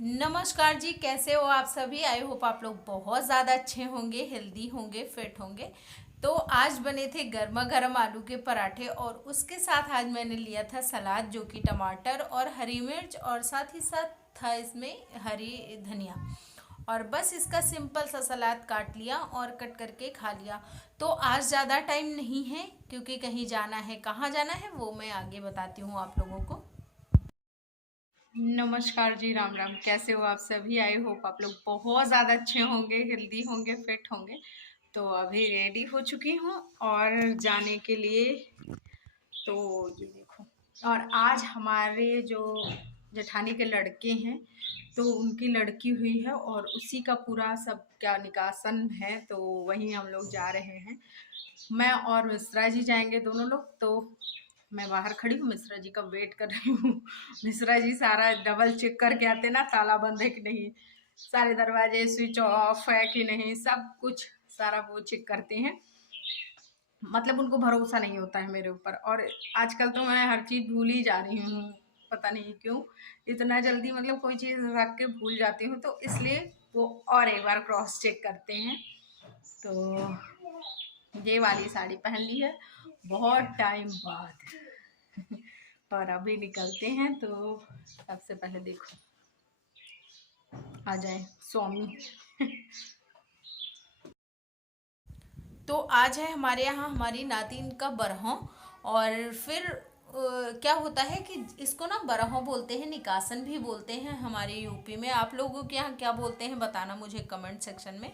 नमस्कार जी, कैसे हो आप सभी। आई होप आप लोग बहुत ज़्यादा अच्छे होंगे, हेल्दी होंगे, फिट होंगे। तो आज बने थे गर्मा गर्म आलू के पराठे और उसके साथ आज मैंने लिया था सलाद, जो कि टमाटर और हरी मिर्च और साथ ही साथ था इसमें हरी धनिया। और बस इसका सिंपल सा सलाद काट लिया और कट करके खा लिया। तो आज ज़्यादा टाइम नहीं है क्योंकि कहीं जाना है, कहाँ जाना है वो मैं आगे बताती हूँ आप लोगों को। नमस्कार जी, राम राम। कैसे हो आप सभी। आई होप आप लोग बहुत ज़्यादा अच्छे होंगे, हेल्दी होंगे, फिट होंगे। तो अभी रेडी हो चुकी हूँ और जाने के लिए। तो ये देखो, और आज हमारे जो जेठानी के लड़के हैं तो उनकी लड़की हुई है और उसी का पूरा सब क्या निकासन है, तो वहीं हम लोग जा रहे हैं। मैं और मिश्रा जी जाएंगे दोनों लोग। तो मैं बाहर खड़ी हूँ, मिश्रा जी का वेट कर रही हूँ। मिश्रा जी सारा डबल चेक करके आते ना, ताला बंद है कि नहीं, सारे दरवाजे स्विच ऑफ है कि नहीं, सब कुछ सारा वो चेक करते हैं। मतलब उनको भरोसा नहीं होता है मेरे ऊपर। और आजकल तो मैं हर चीज़ भूल ही जा रही हूँ, पता नहीं क्यों इतना जल्दी, मतलब कोई चीज़ रख के भूल जाती हूँ, तो इसलिए वो और एक बार क्रॉस चेक करते हैं। तो ये वाली साड़ी पहन ली है बहुत टाइम बाद। और अभी निकलते हैं। तो सबसे पहले देखो, आ जाए स्वामी। तो आज है हमारे यहाँ हमारी नातिन का बरहों। और फिर क्या होता है कि इसको ना बरहों बोलते हैं, निकासन भी बोलते हैं हमारे यूपी में। आप लोगों के यहाँ क्या बोलते हैं बताना मुझे कमेंट सेक्शन में।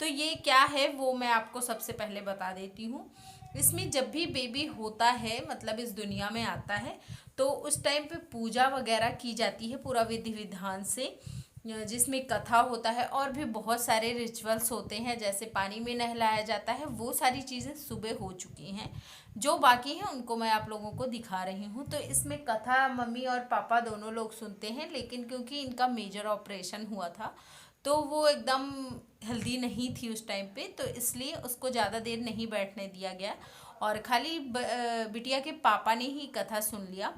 तो ये क्या है वो मैं आपको सबसे पहले बता देती हूँ। इसमें जब भी बेबी होता है, मतलब इस दुनिया में आता है, तो उस टाइम पे पूजा वगैरह की जाती है पूरा विधि विधान से, जिसमें कथा होता है और भी बहुत सारे रिचुअल्स होते हैं, जैसे पानी में नहलाया जाता है। वो सारी चीज़ें सुबह हो चुकी हैं, जो बाकी हैं उनको मैं आप लोगों को दिखा रही हूँ। तो इसमें कथा मम्मी और पापा दोनों लोग सुनते हैं, लेकिन क्योंकि इनका मेजर ऑपरेशन हुआ था तो वो एकदम हेल्दी नहीं थी उस टाइम पे, तो इसलिए उसको ज़्यादा देर नहीं बैठने दिया गया और खाली बिटिया के पापा ने ही कथा सुन लिया।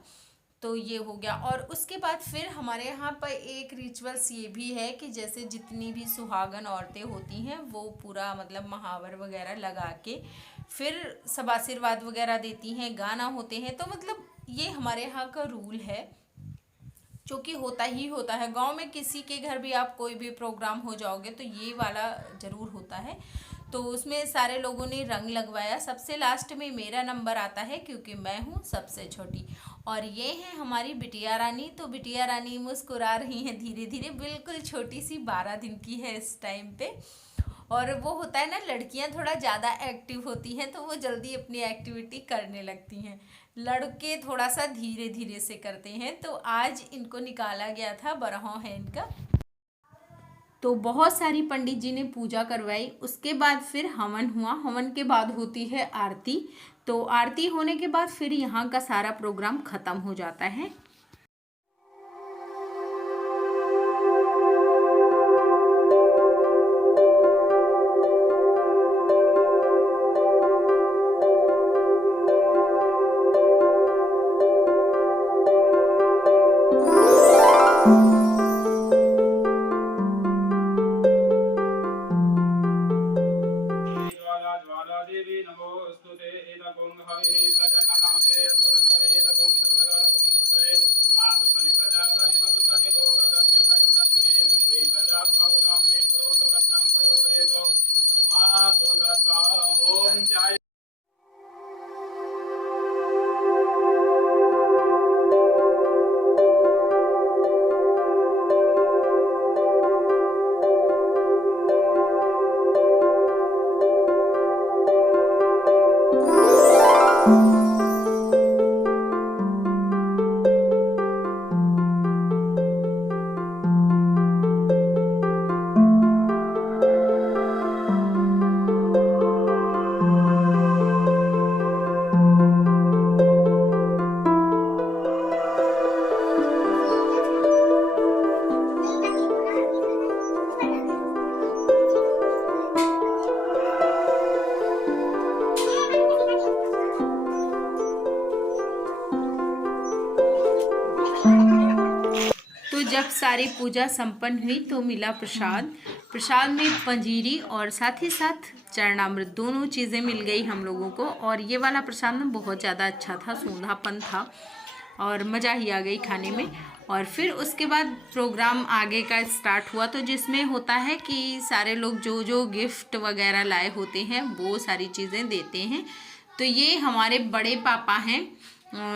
तो ये हो गया। और उसके बाद फिर हमारे यहाँ पर एक रिचुअल्स ये भी है कि जैसे जितनी भी सुहागन औरतें होती हैं वो पूरा मतलब महावर वगैरह लगा के फिर सब आशीर्वाद वगैरह देती हैं, गाना होते हैं। तो मतलब ये हमारे यहाँ का रूल है, जो कि होता ही होता है। गांव में किसी के घर भी आप कोई भी प्रोग्राम हो जाओगे तो ये वाला जरूर होता है। तो उसमें सारे लोगों ने रंग लगवाया। सबसे लास्ट में मेरा नंबर आता है क्योंकि मैं हूँ सबसे छोटी। और ये है हमारी बिटिया रानी। तो बिटिया रानी मुस्कुरा रही हैं धीरे धीरे, बिल्कुल छोटी सी 12 दिन की है इस टाइम पे। और वो होता है ना, लड़कियां थोड़ा ज़्यादा एक्टिव होती हैं तो वो जल्दी अपनी एक्टिविटी करने लगती हैं, लड़के थोड़ा सा धीरे धीरे से करते हैं। तो आज इनको निकाला गया था, बरहों है इनका। तो बहुत सारी पंडित जी ने पूजा करवाई। उसके बाद फिर हवन हुआ, हवन के बाद होती है आरती। तो आरती होने के बाद फिर यहाँ का सारा प्रोग्राम खत्म हो जाता है। ज्वाला ज्वाला देवी नमोस्तुते इदगुं हविः प्रजननं मे असुरशरीरगुं सर्वगणगुं सुषये सारी पूजा संपन्न हुई तो मिला प्रसाद। प्रसाद में पंजीरी और साथ ही साथ चरणामृत, दोनों चीज़ें मिल गई हम लोगों को। और ये वाला प्रसाद ना बहुत ज़्यादा अच्छा था, सूंधापन था और मज़ा ही आ गई खाने में। और फिर उसके बाद प्रोग्राम आगे का स्टार्ट हुआ, तो जिसमें होता है कि सारे लोग जो जो गिफ्ट वगैरह लाए होते हैं वो सारी चीज़ें देते हैं। तो ये हमारे बड़े पापा हैं,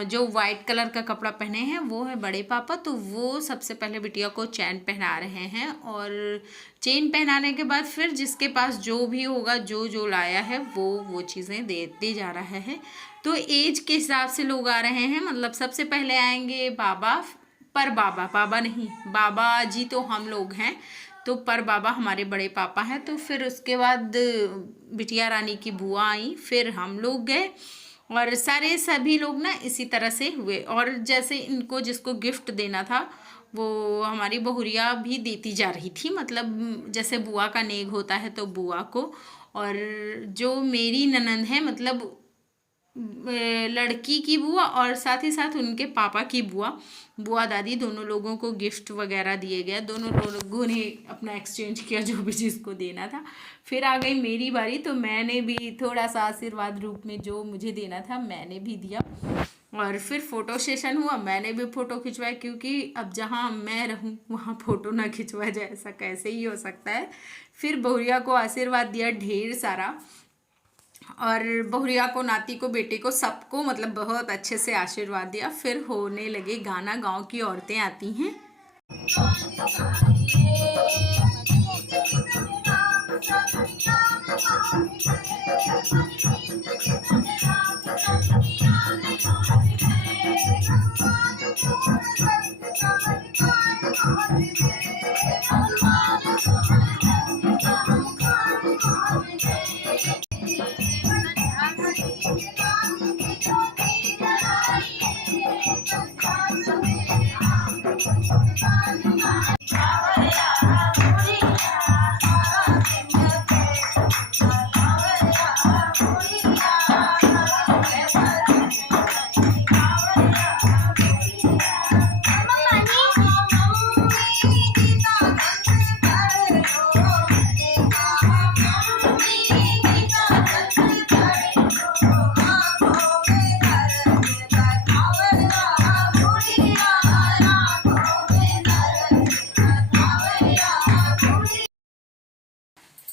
जो वाइट कलर का कपड़ा पहने हैं वो है बड़े पापा। तो वो सबसे पहले बिटिया को चैन पहना रहे हैं और चेन पहनाने के बाद फिर जिसके पास जो भी होगा, जो जो लाया है वो चीज़ें देते जा रहा है। तो एज के हिसाब से लोग आ रहे हैं, मतलब सबसे पहले आएंगे बाबा, पर बाबा नहीं, बाबा जी तो हम लोग हैं, तो पर बाबा हमारे बड़े पापा हैं। तो फिर उसके बाद बिटिया रानी की बुआ आई, फिर हम लोग गए और सारे सभी लोग ना इसी तरह से हुए। और जैसे इनको जिसको गिफ्ट देना था वो हमारी बहुरिया भी देती जा रही थी, मतलब जैसे बुआ का नेग होता है तो बुआ को, और जो मेरी ननंद है मतलब लड़की की बुआ और साथ ही साथ उनके पापा की बुआ दादी, दोनों लोगों को गिफ्ट वगैरह दिए गए। दोनों लोगों ने अपना एक्सचेंज किया जो भी जिसको देना था। फिर आ गई मेरी बारी, तो मैंने भी थोड़ा सा आशीर्वाद रूप में जो मुझे देना था मैंने भी दिया। और फिर फ़ोटो सेशन हुआ, मैंने भी फ़ोटो खिंचवाया, क्योंकि अब जहाँ मैं रहूँ वहाँ फ़ोटो ना खिंचवाया जाए ऐसा कैसे ही हो सकता है। फिर बहुरिया को आशीर्वाद दिया ढेर सारा, और बहुरिया को, नाती को, बेटे को, सबको मतलब बहुत अच्छे से आशीर्वाद दिया। फिर होने लगे गाना, गांव की औरतें आती हैं।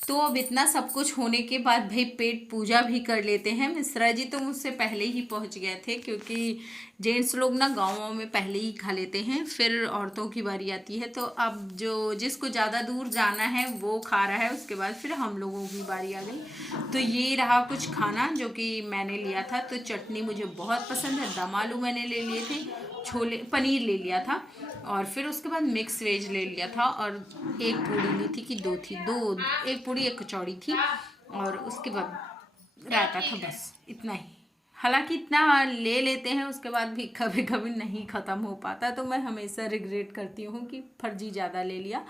तो अब इतना सब कुछ होने के बाद भाई पेट पूजा भी कर लेते हैं। मिश्रा जी तो मुझसे पहले ही पहुंच गए थे, क्योंकि जेंट्स लोग ना गाँवों में पहले ही खा लेते हैं, फिर औरतों की बारी आती है। तो अब जो जिसको ज़्यादा दूर जाना है वो खा रहा है, उसके बाद फिर हम लोगों की बारी आ गई। तो ये रहा कुछ खाना जो कि मैंने लिया था। तो चटनी मुझे बहुत पसंद है, दम आलू मैंने ले लिए थे, छोले पनीर ले लिया था, और फिर उसके बाद मिक्स वेज ले लिया था, और एक पूड़ी ली थी कि दो थी, एक पूड़ी एक कचौड़ी थी, और उसके बाद रायता था, बस इतना ही। हालांकि इतना ले लेते हैं उसके बाद भी कभी कभी नहीं ख़त्म हो पाता, तो मैं हमेशा रिग्रेट करती हूँ कि फर्जी ज़्यादा ले लिया।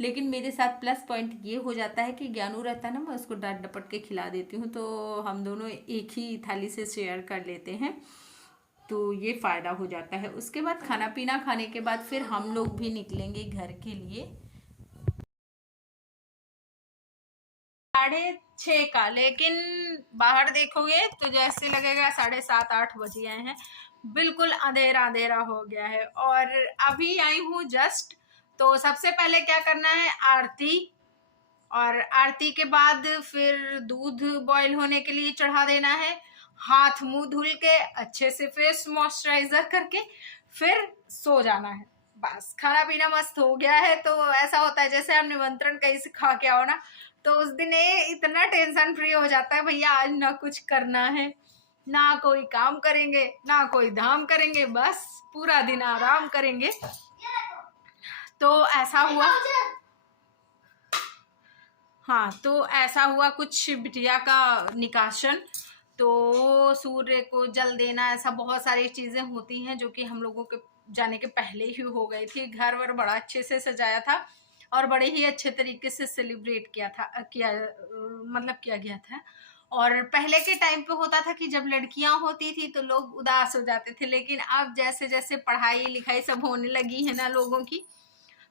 लेकिन मेरे साथ प्लस पॉइंट ये हो जाता है कि ज्ञानू रहता है ना, मैं उसको डांट डपट के खिला देती हूँ, तो हम दोनों एक ही थाली से शेयर कर लेते हैं, तो ये फ़ायदा हो जाता है। उसके बाद खाना पीना खाने के बाद फिर हम लोग भी निकलेंगे घर के लिए 6:30 का, लेकिन बाहर देखोगे तो जैसे लगेगा 7:30-8 बज गए हैं, बिल्कुल अंधेरा अंधेरा हो गया है। और अभी आई हूँ जस्ट, तो सबसे पहले क्या करना है, आरती, और आरती के बाद फिर दूध बॉईल होने के लिए चढ़ा देना है, हाथ मुंह धुल के अच्छे से फेस मॉइस्चराइजर करके फिर सो जाना है। बस खाना पीना मस्त हो गया है। तो ऐसा होता है जैसे हम निमंत्रण कहीं से खा के आओ ना, तो उस दिन ये इतना टेंशन फ्री हो जाता है, भैया आज ना कुछ करना है, ना कोई काम करेंगे, ना कोई धाम करेंगे, बस पूरा दिन आराम करेंगे। तो ऐसा हुआ, हाँ, तो ऐसा हुआ कुछ बिटिया का निकासन, तो सूर्य को जल देना, ऐसा बहुत सारी चीज़ें होती हैं जो कि हम लोगों के जाने के पहले ही हो गई थी। घर वर बड़ा अच्छे से सजाया था और बड़े ही अच्छे तरीके से सेलिब्रेट किया गया था। और पहले के टाइम पे होता था कि जब लड़कियां होती थी तो लोग उदास हो जाते थे, लेकिन अब जैसे जैसे पढ़ाई लिखाई सब होने लगी है ना लोगों की,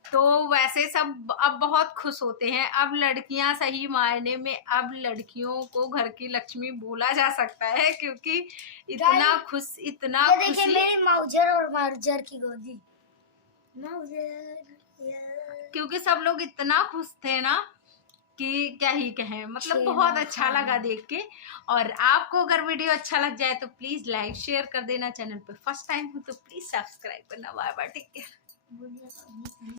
तो वैसे सब अब बहुत खुश होते हैं। अब लड़कियां सही मायने में, अब लड़कियों को घर की लक्ष्मी बोला जा सकता है, क्योंकि इतना खुश, इतना ये देखिए खुशी। मेरी माउजर और मार्जर की गोदी, माउजर क्योंकि सब लोग इतना खुश थे ना कि क्या ही कहें, मतलब बहुत अच्छा लगा देख के। और आपको अगर वीडियो अच्छा लग जाए तो प्लीज लाइक शेयर कर देना। चैनल पे फर्स्ट टाइम हो तो प्लीज सब्सक्राइब करना। Bye bye, take care.